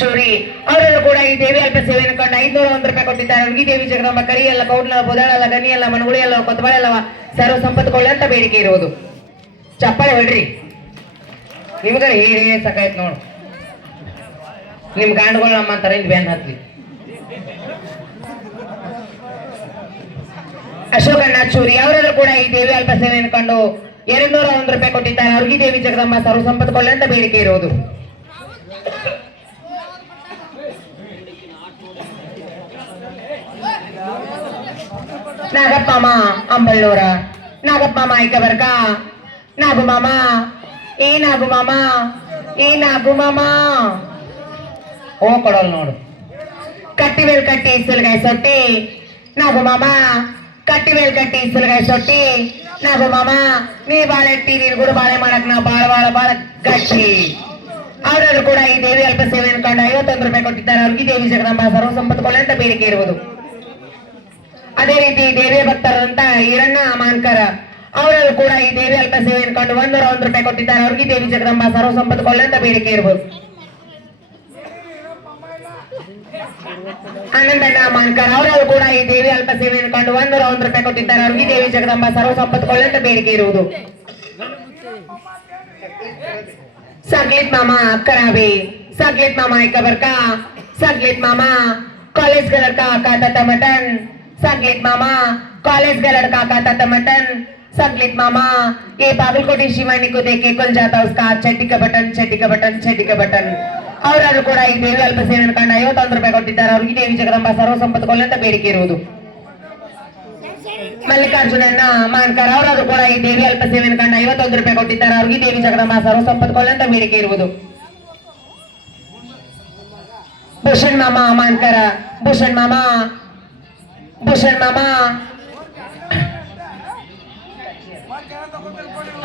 ಚೂರಿ ಅವರನ್ನು ಕೂಡ ಈ ದೇವಿ ಅಲ್ಪ ಸೇವೆಯನ್ನು ಕಂಡು 501 ರೂಪಾಯಿ ಕೊಟ್ಟಿದ್ದಾರೆ. ಹುಡುಗಿ ದೇವಿ ಜಗದಂಬ ಕರಿಯಲ್ಲ, ಕೌಡ್ಲ, ಬುದಾಳಲ್ಲ, ಗನಿಯಲ್ಲ, ಮನಗುಳಿಯಲ್ಲ, ಕೊತ್ತಬಾಳೆಲ್ಲವ ಸರ್ವ ಸಂಪತ್ತು ಕೊಳ್ಳ ಅಂತ ಬೇಡಿಕೆ ಇರುವುದು. ಚಪ್ಪಾಳೆ ಹೊಡ್ರಿ. ನಿಮ್ಗಾರ ಹೇಳಿ ಸಾಕಾಯ್ತು ನೋಡು. ನಿಮ್ ಗಾಂಡುಗಳು ನಮ್ಮ ಅಂತಾರೆ ಇಲ್ಲಿ ಬ್ಯಾನ್ ಹತ್ಲಿ. ಅಶೋಕಣ್ಣ ಚೂರಿ ಅವರಾದ್ರೂ ಕೂಡ ಈ ದೇವಿ ಅಲ್ಪ ಸೇವೆಯನ್ನು ಕಂಡು 201 ರೂಪಾಯಿ ಕೊಟ್ಟಿದ್ದಾರೆ. ಹುಡುಗಿ ದೇವಿ ಜಗದಂಬ ಸರ್ವ ಸಂಪತ್ತು ಕೊಳ್ಳ ಅಂತ ಬೇಡಿಕೆ ಇರುವುದು. ನಾಗಪ್ಪ ಮಾಮ ಅಂಬಳ್ಳೂರ, ನಾಗಪ್ಪ ಮಾಮ ಐಕಬರ್ಕ, ನಾಗು ಮಾಮ ಏ ನಾಗು ಮಾಮ ಏ ನಾಗು ಮಾಮ ಓ ಕೊಡೋಲ್ ನೋಡು. ಕಟ್ಟಿ ಮೇಲ್ ಕಟ್ಟಿ ಇಸಲ್ಗಾಯಿ ಸೊಟ್ಟಿ ನಾಗು ಮಾಮ, ಕಟ್ಟಿ ಮೇಲ್ ಕಟ್ಟಿ ಇಸಲ್ಗಾಯಿ ಸೊಟ್ಟಿ ನಾಗು ಮಾಮ, ನೀ ಬಾಳೆ ಇಟ್ಟಿ ನೀರು ಕೂಡ ಬಾಳೆ ಮಾಡಕ್ ನಾ ಬಾಳ ಬಾಳ ಬಾಳ ಗಟ್ಟಿ. ಅವರಾದ್ರೂ ಕೂಡ ಈ ದೇವಿ ಅಲ್ಪ ಸೇವೆಯನ್ನು ಕಂಡು 51 ರೂಪಾಯಿ ಕೊಟ್ಟಿದ್ದಾರೆ. ಅವ್ರಿಗೆ ದೇವಿ ಜಗದಂಬ ಸರ್ವ ಸಂಪತ್ತು ಕೊಳ್ಳ ಅಂತ ಬೇಡಿಕೆ ಇರುವುದು. ಅದೇ ರೀತಿ ದೇವಿಯ ಭಕ್ತರಾದಂತ ಈರಣ್ಣ ಮಾನ್ಕರ ಅವರಲ್ಲೂ ಕೂಡ ಈ ದೇವಿ ಅಲ್ಪ ಸೇವೆಯನ್ನು ಕಂಡು 101 ರೂಪಾಯಿ ಕೊಟ್ಟಿದ್ದಾರೆ. ಅವ್ರಿಗೆ ದೇವಿ ಜಗದಂಬ ಸರ್ವ ಸಂಪತ್ತು ಕೊಳ್ಳ ಅಂತ ಬೇಡಿಕೆ ಇರಬಹುದು. ಆನಂದಣ್ಣ ಮಾನ್ಕರ್ ಅವರಲ್ಲೂ ಕೂಡ ಈ ದೇವಿ ಅಲ್ಪ ಸೇವೆಯನ್ನು ಕಂಡು 101 ರೂಪಾಯಿ ಕೊಟ್ಟಿದ್ದಾರೆ. ಅವ್ರಿಗೆ ದೇವಿ ಜಗದಂಬ ಸರ್ವ ಸಂಪತ್ತು ಕೊಳ್ಳ ಅಂತ ಬೇಡಿಕೆ ಇರುವುದು. ಸಗ್ಲಿತ್ ಮಾಮ करावे, सगलित मामा ऐकबर का, सगलित मामा कॉलेज का लड़का खाता था मटन, सगलित मामा कॉलेज का लड़का खाता था मटन, सगलित मामा ये बागलकोटे शिवानी को देख के खुल जाता उसका चड्डी का बटन, चड्डी का बटन, चड्डी का बटन. ಅವರಾದ್ರೂ ಕೂಡ ಈ ದೇವಿ ಅಲ್ಪ ಸೇವೆಯನ್ನು ಕಂಡು 51 ರೂಪಾಯಿ ಕೊಟ್ಟಿದ್ದಾರೆ. ಅವ್ರಿಗೆ ದೇವಿ ಜಗದಂಬ ಸರ್ವ ಸಂಪತ್ತು ಕೊಳ್ಳ ಅಂತ ಬೇಡಿಕೆ ಇರುವುದು. ಮಲ್ಲಿಕಾರ್ಜುನಣ್ಣ ಮಾನ್ಕರ್ ಅವರಾದ್ರೂ ಕೂಡ ಈ ದೇವಿ ಅಲ್ಪ ಸೇವೆಯನ್ನು ಕಂಡು 51 ರೂಪಾಯಿ ಕೊಟ್ಟಿದ್ದಾರೆ. ಅವ್ರಿಗೆ ದೇವಿ ಜಗದಂಬ ಸರ್ವ ಸಂಪತ್ತು ಕೊಳ್ಳ ಅಂತ ಬೇಡಿಕೆ ಇರುವುದು. ಭೂಷಣ್ ಮಾಮ ಮಾನ್ಕರ, ಭೂಷಣ್ ಮಾಮ, ಭೂಷಣ್ ಮಾಮ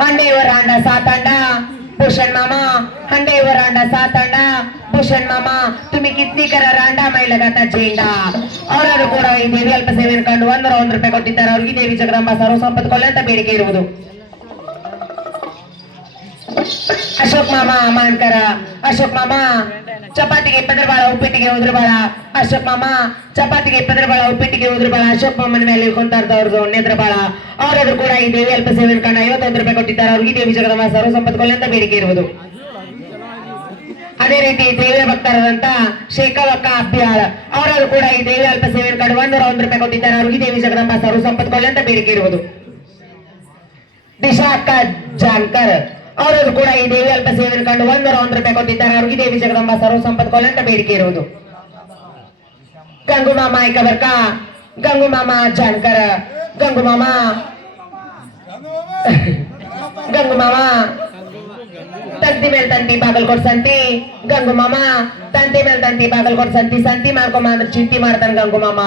हंडेवर रांडा सात अंडा, भूषण मामा हंडेवर रांडा सात अंडा, भूषण मामा तुम्ही कितनी करा रांडा मैं लगाता झेंडा. ಅವರಾದ್ರೂ ಕೂಡ ಈ ದೇವಿ ಅಲ್ಪ ಸೇವೆಯನ್ನು ಕಂಡು 101 ರೂಪಾಯಿ ಕೊಟ್ಟಿದ್ದಾರೆ. ಅವ್ರಿಗೆ ದೇವಿ ಜಗದಂಬ ಸರ್ವ ಸಂಪತ್ತು ಕೊಳ್ಳ ಅಂತ ಬೇಡಿಕೆ ಇರುವುದು. ಅಶೋಕ್ ಮಾಮ ಮಾನ್ಕರ, ಅಶೋಕ್ ಮಾಮ ಚಪಾತಿಗೆ ಪದರಬಾಳ, ಉಪ್ಪಿಟ್ಟಿಗೆ ಉದುರುಬಾಳ, ಅಶೋಕ್ ಮಾಮ ಚಪಾತಿಗೆ ಪದರಬಾಳ, ಉಪ್ಪಿಟ್ಟಿಗೆ ಉದುರುಬಾಳ, ಅಶೋಕ್ ಮಾಮನ ಮೇಲೆ ಇಳ್ಕೊಂತಾರ್ದವ್ರದ್ದು ನೇತ್ರಬಾಳ. ಅವರಾದ್ರೂ ಕೂಡ ಈ ದೇವಿ ಅಲ್ಪ ಸೇವೆಯನ್ನು ಕಂಡು 51 ರೂಪಾಯಿ ಕೊಟ್ಟಿದ್ದಾರೆ. ಅವ್ರಿಗೆ ದೇವಿ ಜಗದಂಬ ಸರ್ವ ಸಂಪತ್ತು ಕೊಳ್ಳ ಅಂತ ಬೇಡಿಕೆ ಇರುವುದು. ಅದೇ ರೀತಿ ದೇವಿಯ ಭಕ್ತರಾದಂತ ಶೇಖವಕ್ಕ ಅಬ್ಬಿಯಾಳ ಅವರಾದ್ರೂ ಕೂಡ ಈ ದೇವಿ ಅಲ್ಪ ಸೇವೆಯನ್ನು ಕಂಡು 101 ರೂಪಾಯಿ ಕೊಟ್ಟಿದ್ದಾರೆ. ಅವ್ರಿಗೆ ದೇವಿ ಜಗದಂಬ ಸರ್ವ ಸಂಪತ್ತು ಕೊಳ್ಳ ಅಂತ ಬೇಡಿಕೆ ಇರುವುದು. ದಿಶಾ ಅಕ್ಕ ಜಾನ್ಕರ್ ಅವರಾದ್ರೂ ಕೂಡ ಈ ದೇವಿ ಅಲ್ಪ ಸೇವೆಯನ್ನು ಕಂಡು 101 ರೂಪಾಯಿ ಕೊಟ್ಟಿದ್ದಾರೆ. ಅವ್ರಿಗೆ ದೇವಿ ಜಗದಂಬ ಸರ್ವ ಸಂಪತ್ತು ಕೊಳ್ಳ ಅಂತ ಬೇಡಿಕೆ ಇರುವುದು. ಗಂಗು ಮಾಮ ಐಕಬರ್ಕ, ಗಂಗು ಮಾಮ ಜಾನ್ಕರ, ಗಂಗು ಮಾಮ, ಗಂಗು ಮಾಮ ತಂತಿ ಮೇಲ್ ತಂತಿ ಬಾಗಲ್ಕೋಟ್ ಸಂತಿ, ಗಂಗು ಮಾಮ ತಂತಿ ಮೇಲ್ ತಂತಿ ಬಾಗಲ್ಕೋಟ್ ಸಂತಿ, ಸಂತಿ ಮಾಡ್ಕೊಂಬ ಅಂದ್ರೆ ಚಿಂತಿ ಮಾಡ್ತಾನೆ ಗಂಗು ಮಾಮ.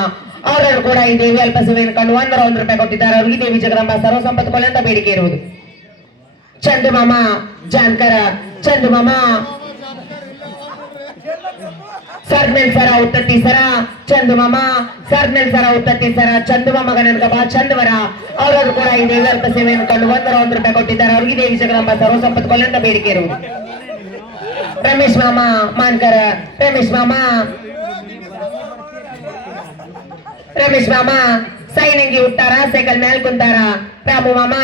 ಅವರಾದ್ರೂ ಕೂಡ ಈ ದೇವಿ ಅಲ್ಪ ಸೇವೆಯನ್ನು ಕಂಡು 101 ರೂಪಾಯಿ ಕೊಟ್ಟಿದ್ದಾರೆ. ಅವ್ರಿಗೆ ದೇವಿ ಜಗದಂಬ ಸರ್ವ ಸಂಪತ್ತು ಕೊಳ್ಳ ಅಂತ ಬೇಡಿಕೆ ಇರುವುದು. ಚಂದು ಮಾಮ ಜಾನ್ಕರ, ಚಂದು ಮಾಮ ಸರ್ಮೇಲ್ ಸರ ಉತ್ತತ್ತಿ ಸರ, ಚಂದು ಮಾಮ ಸರ್ಮೇಲ್ ಸರ ಉತ್ತತ್ತಿ ಸರ, ಚಂದು ಮಾಮಗ ನನ್ಗ ಬಾ ಚಂದವರ. ಅವರಾದ್ರೂ ಕೂಡ ಈ ದೇವಿ ಅಲ್ಪ ಸೇವೆಯನ್ನು ಕಂಡು 101 ರೂಪಾಯಿ ಕೊಟ್ಟಿದ್ದಾರೆ. ಅವ್ರಿಗೆ ದೇವಿ ಜಗದಂಬ ಸರ್ವ ಸಂಪತ್ತು ಕೊಳ್ಳ ಅಂತ ಬೇಡಿಕೆ ಇರುವುದು. ರಮೇಶ್ ಮಾಮ ಮಾನ್ಕರ, ರಮೇಶ್ ಮಾಮ, ರಮೇಶ್ ಮಾಮ ಸೈನಂಗಿ ಉಟ್ಟಾರ ಸೈಕಲ್ ಮೇಲ್ ಕುಂತಾರ, ರಾಮು ಮಾಮ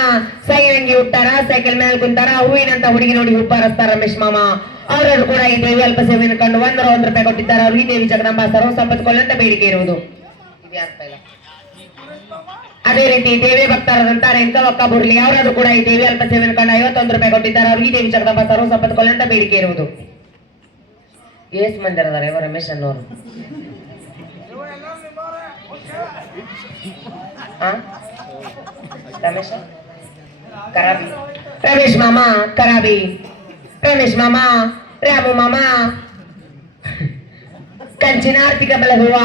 ಸೈನಂಗಿ ಉಟ್ಟಾರ ಸೈಕಲ್ ಮೇಲ್ ಕುಂತಾರ, ಹೂವಿನಂತ ಹುಡುಗಿ ನೋಡಿ ಉಪ್ಪಾರಸ್ತಾರ ರಮೇಶ್ ಮಾಮ. ಅವರಾದ್ರೂ ಕೂಡ ಈ ದೇವಿ ಅಲ್ಪ ಸೇವೆಯನ್ನು ಕಂಡು 101 ರೂಪಾಯಿ ಕೊಟ್ಟಿದ್ದಾರೆ. ಅವ್ರಿಗೆ ದೇವಿ ಜಗದಂಬ ಸರ್ವ ಸಂಪತ್ತು ಕೊಳ್ಳ ಅಂತ ಬೇಡಿಕೆ ಇರುವುದು. ಅದೇ ರೀತಿ ದೇವಿ ಭಕ್ತರಾದಂತ ರೆಂಕವಕ್ಕ ಬುರ್ಲಿ ಅವರಾದ್ರೂ ಕೂಡ ಈ ದೇವಿ ಅಲ್ಪ ಸೇವೆಯನ್ನು ಕಂಡು 51 ರೂಪಾಯಿ ಕೊಟ್ಟಿದ್ದಾರೆ. ಅವ್ರಿಗೆ ದೇವಿ ಜಗದಂಬ ಸರ್ವ ಸಂಪತ್ತು ಕೊಳ್ಳ ಅಂತ ಬೇಡಿಕೆ ಇರುವುದು. ಎಸ್ ಮಂದಿರದಾರೆ ರಮೇಶ್ ಅನ್ನೋರು ರಮೇಶ್ कराबी, रमेश मामा कराबी, रमेश मामा, रामू मामा ಕಂಚಿನ ಆರ್ತಿ ಕಮಲ ಹೂವ,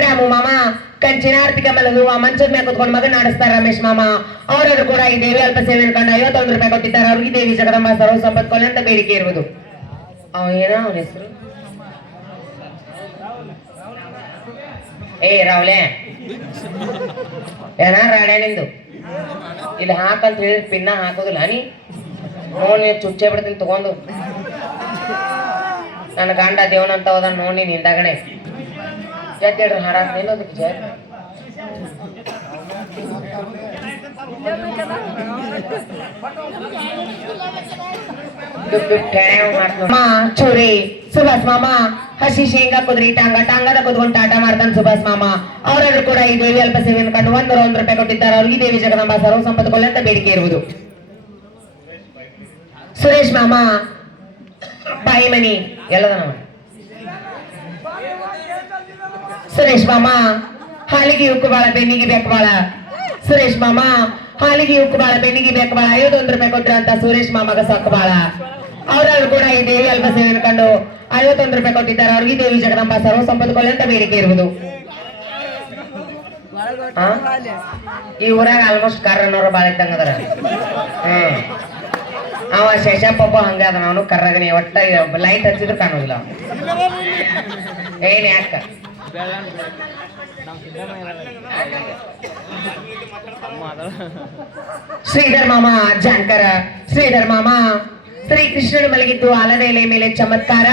ರಾಮು ಮಾಮ ಕಂಚಿನ ಆರ್ತಿ ಕಮಲ ಹೂವ ಮಂಚದ ಮೇಲೆ ಕುತ್ಕೊಂಡು ಮಗನ ಆಡಿಸ್ತಾರೆ ರಮೇಶ್ ಮಾಮ. ಅವರಾದ್ರೂ ಕೂಡ ಈ ದೇವಿ ಅಲ್ಪ ಸೇವೆಯನ್ನು ಕಂಡು 51 ರೂಪಾಯಿ ಕೊಟ್ಟಿದ್ದಾರೆ. ಅವ್ರಿಗೆ ದೇವಿ ಜಗದಂಬ ಸರ್ವ ಸಂಪತ್ತು ಕೊಳ್ಳ ಅಂತ ಬೇಡಿಕೆ ಇರುವುದು. ಏನ ಅವನ ಹೆಸರು ಏ ರಾವ್ಲೆ ಏನ ರಾಡ್ಯಾ ನಿಂದು ಇಲ್ಲಿ ಹಾಕಂತ ಹೇಳಿ ಪಿನ್ನ ಹಾಕೋದಿಲ್ಲ ನೀ ನೋಡಿ ಚುಚ್ಚೆ ಬಿಡ್ತೀನಿ ತಗೊಂಡು ನನ್ನ ಗಂಡ ದೇವನಂತ ಹೋದ ನೋಡಿ ನಿಂದಾಗಣೆ ಎದ್ದೇಳ್ರಿ ಹಾಡಾಕ ನಿಲ್ಲೋದಕ್ಕೆ ಜಯ ಚೋರಿ ಸುಭಾಷ್ ಮಾಮ ಹಸಿ ಶೇಂಗಾ ಕುದ್ರಿ ಟಾಂಗದ ಕುದ್ಕೊಂಡು ಟಾಟಾ ಮಾಡ್ತಾನೆ ಸುಭಾಷ್ ಮಾಮ ಅವರೆಲ್ಲರೂ ಕೂಡ ಈ ದೇವಿ ಅಲ್ಪ ಸೇವೆಯನ್ನು ಕಂಡು 101 ರೂಪಾಯಿ ಕೊಟ್ಟಿದ್ದಾರೆ. ಅವ್ರಿಗೆ ದೇವಿ ಜಗದಂಬ ಸರ್ವ ಸಂಪತ್ತುಕೊಳ್ಳಿ ಅಂತ ಬೇಡಿಕೆ ಇರುವುದು. ಸುರೇಶ್ ಮಾಮ ಬಾಯಿ ಮನಿ ಎಲ್ಲದ ನಮ್ಮ ಸುರೇಶ್ ಮಾಮ ಹಾಲಿಗೆ ಉಕ್ಕು ಬಾಳ ಬೆನ್ನಿಗೆ ಬೇಕು ಬಾಳ ಸುರೇಶ್ ಮಾಮ ಹಾಲಿಗೆ ಉಕ್ಕು ಬಾಳ ಬೆನ್ನಿಗೆ ಬೇಕು ಬಾಳ 51 ರೂಪಾಯಿ ಕೊಟ್ರ ಅಂತ ಸುರೇಶ್ ಮಾಮಗ ಸಾಕು ಬಾಳ ಅವರೆಲ್ಲರೂ ಕೂಡ ಈ ದೇವಿ ಅಲ್ಪ ಸೇವೆಯನ್ನು ಕಂಡು 51 ರೂಪಾಯಿ ಕೊಟ್ಟಿದ್ದಾರೆ. ಅವ್ರಿಗೆ ದೇವಿ ಜಗದಂಬ ಸರ್ವ ಸಂಪತ್ತುಕೊಳ್ಳಿ ಅಂತ ಬೇಡಿಕೆ ಇರುವುದು. ಈ ಊರಾಗ ಆಲ್ಮೋಸ್ಟ್ ಕಾರಣ್ಣವ್ರ ಬಾಳ ಇದ್ದಂಗ ಅದರ ಅವ ಶೇಷಪ್ಪ ಹಂಗ ಅದ ಅವನು ಕರ್ರಗನಿ ಒಟ್ಟ ಲೈಟ್ ಹಚ್ಚಿದ್ರು ಕಾಣೋದಿಲ್ಲ ಏನ್ ಯಾಕ ಶ್ರೀಧರ್ ಮಾಮ ಜಾನ್ಕರ ಶ್ರೀಧರ್ ಮಾಮ ಶ್ರೀ ಕೃಷ್ಣನ ಮಲಗಿದ್ದು ಆಲದ ಎಲೆ ಮೇಲೆ ಚಮತ್ಕಾರ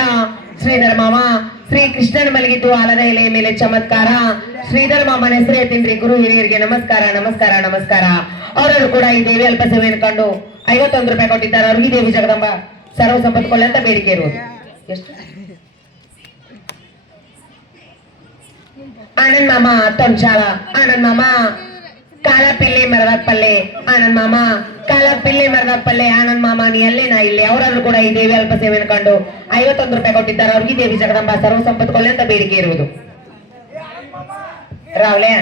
ಶ್ರೀಧರ್ ಮಾಮ ಶ್ರೀ ಕೃಷ್ಣನ ಮಲಗಿದ್ದು ಆಲದ ಎಲೆ ಮೇಲೆ ಚಮತ್ಕಾರ ಶ್ರೀಧರ್ ಮಾಮನ ಹೆಸರು ಎತ್ತಿನ್ರಿ ಗುರು ಹಿರಿಯರಿಗೆ ನಮಸ್ಕಾರ ನಮಸ್ಕಾರ ನಮಸ್ಕಾರ. ಅವರನ್ನು ಕೂಡ ಈ ದೇವಿ ಅಲ್ಪ ಸೇವೆಯನ್ನು ಕಂಡು 51 ರೂಪಾಯಿ ಕೊಟ್ಟಿದ್ದಾರೆ. ಅವ್ರಿಗೆ ದೇವಿ ಜಗದಂಬ ಸರ್ವ ಸಂಪತ್ತುಕೊಳ್ಳಿ ಅಂತ ಬೇಡಿಕೆ ಇರುವುದು. ಎಷ್ಟು ಆನಂದ್ ಮಾಮ ತೊಂಚಾಳ ಆನಂದ್ ಮಾಮ ಕಾಲ ಪಿಲ್ಲೆ ಮರದ ಪಲ್ಲೆ ಆನಂದ್ ಮಾಮ ಕಾಲ ಪಿಲ್ಲೆ ಮರದ ಪಲ್ಲೆ ಆನಂದ್ ಮಾಮ ನೀ ಅಲ್ಲೇ ನಾ ಇಲ್ಲಿ ಅವರನ್ನು ಕೂಡ ಈ ದೇವಿ ಅಲ್ಪ ಸೇವೆಯನ್ನು ಕಂಡು 51 ರೂಪಾಯಿ ಕೊಟ್ಟಿದ್ದಾರೆ. ಅವ್ರಿಗೆ ದೇವಿ ಜಗದಂಬ ಸರ್ವ ಸಂಪತ್ತುಕೊಳ್ಳಿ ಅಂತ ಬೇಡಿಕೆ ಇರುವುದು. ರಾವ್ಲೆ